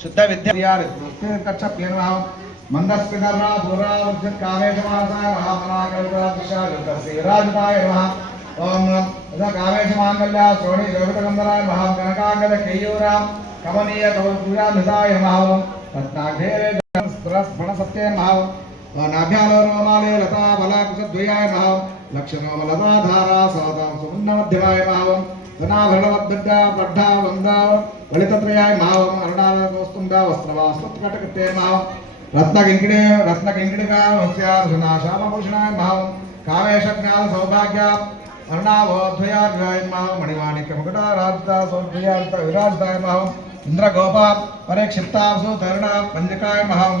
शुद्ध विद्या मंदस्पितर्णा पूर्णावृत्त कामेशमासाय महामनाकल्पराजताय नमः ओम कामेशमांगल्या श्रोणी देवतगंधराय महा कनकांगद केयूराम कमनीय कवपूजाभिधाय नमः रत्नाघेरे फणसत्ये नमः नाभ्यालो रोमाले लता बलाकुशद्वयाय नमः लक्षणोमलता धारा सवतां सुमन्नमध्यमाय नमः धनाभरणवद्दड्डा पड्ढा वन्दा ललितत्रयाय नमः अरुणालकोस्तुंगा वस्त्रवास्तुत्कटकृते नमः रत्नकिंकिणिका शापभूषणाय नमः कामेशज्ञान सौभाग्य अर्णावोध्वयाय नमः मणिमाणिक्यमुकुटा राजता सौभ्याय विराजताय नमः इंद्रगोपा परीक्षिप्तासु तरुण पंजकाय नमः